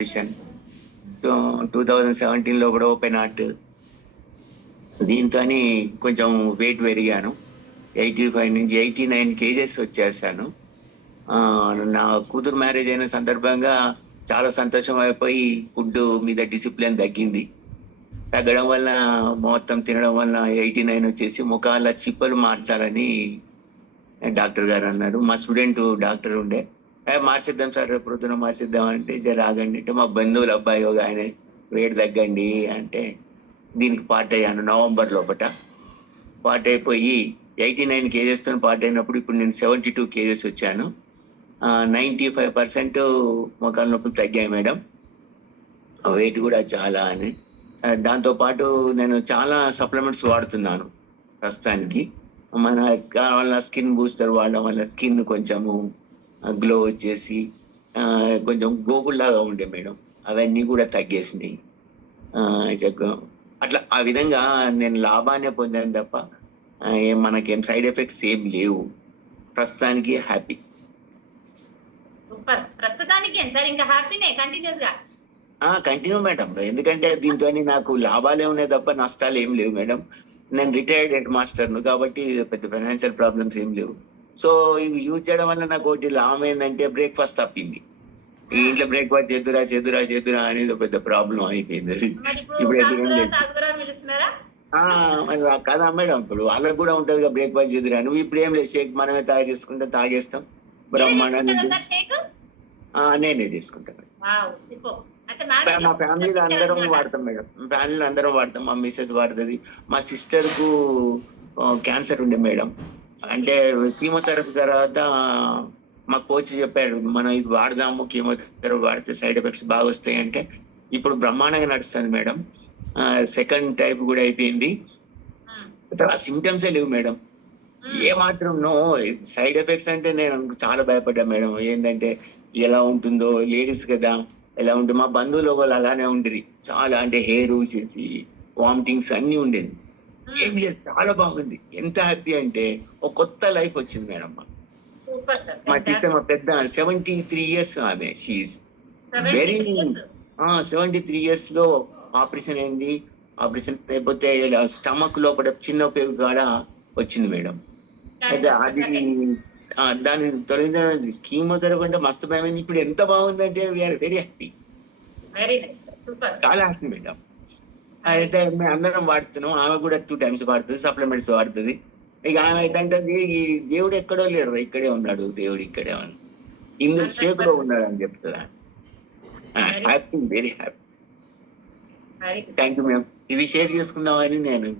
Position 2017లో కూడా open heart. దీంతో కొంచెం వెయిట్ పెరిగాను. 85 నుంచి 89 కేజెస్ వచ్చేసాను. నా కూతురు మ్యారేజ్ అయిన సందర్భంగా చాలా సంతోషం అయిపోయి ఫుడ్ మీద డిసిప్లిన్ తగ్గింది. తగ్గడం వల్ల మొత్తం తినడం వల్ల 89 వచ్చేసి ముఖాల చిప్పలు మార్చాలని డాక్టర్ గారు అన్నారు. మా స్టూడెంట్ డాక్టర్ ఉండే, మార్చేద్దాం సార్, రేపు పొద్దున మార్చేద్దాం అంటే, రాగండి అంటే మా బంధువుల అబ్బాయి ఒక ఆయన వేడి తగ్గండి అంటే దీనికి పార్ట్ అయ్యాను. నవంబర్ లోపల పార్ట్ అయిపోయి 89 కేజెస్తో పార్ట్ అయినప్పుడు ఇప్పుడు నేను 72 కేజెస్ వచ్చాను. 95% మొఖాల నొప్పులు తగ్గాయి మేడం. వెయిట్ కూడా చాలా అని. దాంతో పాటు నేను చాలా సప్లిమెంట్స్ వాడుతున్నాను ప్రస్తుతానికి. మన వల్ల స్కిన్ బూస్టర్ వాడడం వల్ల స్కిన్ కొంచెము గ్లో వచ్చేసి కొంచెం గోగుల్లాగా ఉండే మేడం, అవన్నీ కూడా తగ్గేసినాయి. అట్లా ఆ విధంగా నేను లాభాన్ని పొందాను తప్ప మనకేం సైడ్ ఎఫెక్ట్స్ ఏం లేవు. ప్రస్తుతానికి హ్యాపీ. ప్రస్తుతానికి ఇంకా హ్యాపీనే కంటిన్యూస్ గా కంటిన్యూ మేడం. ఎందుకంటే దీంతో నాకు లాభాలే ఉన్నాయి తప్ప నష్టాలు ఏం లేవు మేడం. నేను రిటైర్డ్ హెడ్ మాస్టర్ను కాబట్టి పెద్ద ఫైనాన్షియల్ ప్రాబ్లమ్స్ ఏం లేవు. సో ఇవి యూజ్ చేయడం వల్ల నాకు ఒకటి లాభం ఏంటంటే బ్రేక్ఫాస్ట్ తప్పింది. ఈ ఇంట్లో బ్రేక్ఫాస్ట్ చేద్దురా అనేది పెద్ద ప్రాబ్లం అయిపోయింది. కదా మేడం, ఇప్పుడు వాళ్ళకి కూడా ఉంటది కదా బ్రేక్ఫాస్ట్ చేద్దురా. నువ్వు ఇప్పుడు ఏం లేదు, షేక్ మనమే తయారు చేసుకుంటే తాగేస్తాం బ్రహ్మాండంగా. నేనే తీసుకుంటాను. మా ఫ్యామిలీలో అందరం వాడతాం మేడం. ఫ్యామిలీలో అందరం వాడతాం. మా మిస్సెస్ వాడుతుంది. మా సిస్టర్ కు క్యాన్సర్ ఉండే మేడం. అంటే కీమోథెరపీ తర్వాత మా కోచ్ చెప్పారు, మనం ఇది వాడదాము, కీమోథెరపీ వాడితే సైడ్ ఎఫెక్ట్స్ బాగా వస్తాయి అంటే ఇప్పుడు బ్రహ్మాండంగా నడుస్తుంది మేడం. సెకండ్ టైప్ కూడా అయిపోయింది. సిమ్టమ్సే లేవు మేడం, ఏ మాత్రం నో సైడ్ ఎఫెక్ట్స్. అంటే నేను చాలా భయపడ్డా మేడం. ఏంటంటే ఎలా ఉంటుందో, లేడీస్ కదా ఎలా ఉంటుంది. మా బంధువులు వాళ్ళు అలానే ఉండేది చాలా, అంటే హెయిర్ చేసి వామిటింగ్స్ అన్ని ఉండేది. ఏం లేదు, చాలా బాగుంది. ఎంత హ్యాపీ అంటే ఒక కొత్త లైఫ్ వచ్చింది మేడం. మా సిస్టర్ మా పెద్ద 73 years ఆమె. షీఈస్ వెరీ 73 years లో ఆపరేషన్ అయింది. ఆపరేషన్ అయిపోతే స్టమక్ లోపల చిన్న పేగు కాడ వచ్చింది మేడం. అయితే అది దాన్ని తొలగించడం కీమోథెరపీ అంటే మస్తు భయమైంది. ఇప్పుడు ఎంత బాగుందంటే వీఆర్ వెరీ హ్యాపీ, చాలా హ్యాపీ మేడం. అయితే మేము అందరం వాడుతున్నాం. ఆమె కూడా 2 times వాడుతుంది, సప్లిమెంట్స్ వాడుతుంది. ఇక ఆమె అయితే ఈ దేవుడు ఎక్కడో లేడు, ఇక్కడే ఉన్నాడు దేవుడు, ఇక్కడే ఉన్నాడు, ఇందులో షేకులో ఉన్నాడు అని చెప్తుందా. Happy, very happy. Thank you ma'am. ఇది షేర్ చేసుకుందామని నేను.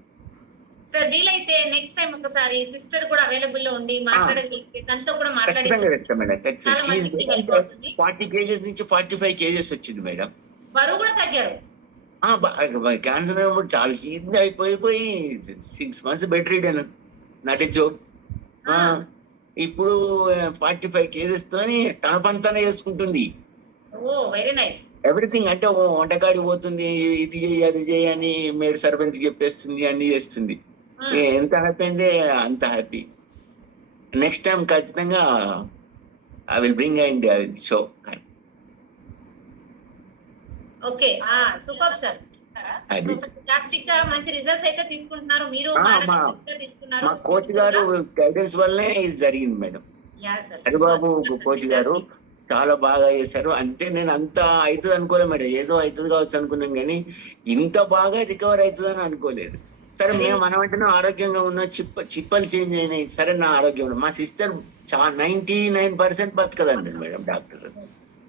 సార్ వీలైతే నెక్స్ట్ టైం ఒకసారి సిస్టర్ కూడా అవైలబుల్ లో ఉండి మాట్లాడగలిగితే తనతో కూడా మాట్లాడి 40 కేజెస్ నుంచి 45 కేజెస్ వచ్చింది మేడం. బరువు కూడా తగ్గారు. క్యాన్సర్ చాలా సీరియస్ అయిపోయి 6 months bed ridden, not a joke. ఇప్పుడు 45 కేజెస్ తోని తన పని తనే చేసుకుంటుంది. ఎవ్రీథింగ్. అంటే వంటకాడికి పోతుంది, ఇది చేయి అది చేయి అని మేడ్ సర్వెంట్ చెప్పేస్తుంది, అన్ని చేస్తుంది. ఎంత హ్యాపీ అంటే అంత హ్యాపీ. నెక్స్ట్ టైం ఖచ్చితంగా I will bring and I will show. Okay, super sir. Fantastic గా మంచి రిజల్ట్స్ అయితే తీసుకుంటున్నారు మీరు. మా కోచ్ గారు గైడెన్స్ వల్లనే ఇది జరిగింది మేడం. హరిబాబు కోచ్ గారు చాలా బాగా చేశారు. అంటే నేను అంత అవుతుంది అనుకోలేదు మేడం. ఏదో అవుతుంది కావచ్చు అనుకున్నాను కానీ ఇంత బాగా రికవర్ అవుతుందని అనుకోలేదు. సరే మేము మనమంటేనే ఆరోగ్యంగా ఉన్న చిప్పలు చేంజ్ అయినాయి. సరే నా ఆరోగ్యం. మా సిస్టర్ 99% బతకదండి మేడం డాక్టర్.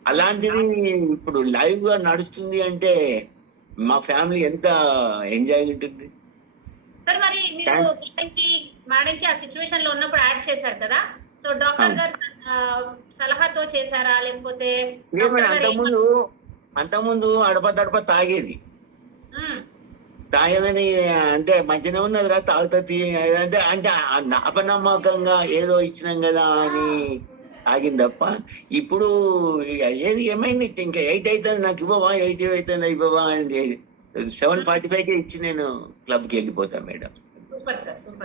అలాంటిది ఇప్పుడు లైవ్ గా నడుస్తుంది అంటే మా ఫ్యామిలీ ఎంత ఎంజాయ్ ఉంటుంది. సార్ మరి మీరు మేడంకి ఆ సిచ్యువేషన్ లో ఉన్నప్పుడు యాడ్ చేశారు కదా, సో డాక్టర్ గారు సలహాతో చేశారా లేకపోతే? అంతకుముందు అడప తాగేది. తాగేదని అంటే మంచిగా ఉన్నది రా, తాగుతుంది అంటే అంటే అపనమ్మకంగా ఏదో ఇచ్చినాం కదా అని తాగింది తప్ప. ఇప్పుడు ఏది ఏమైంది, ఇంకా 8 అవుతుంది నాకు ఇవ్వవా, 8 అవుతుంది ఇవ్వవా అంటే 7:45కే ఇచ్చి నేను క్లబ్కి వెళ్ళిపోతాను మేడం. Super sir, super.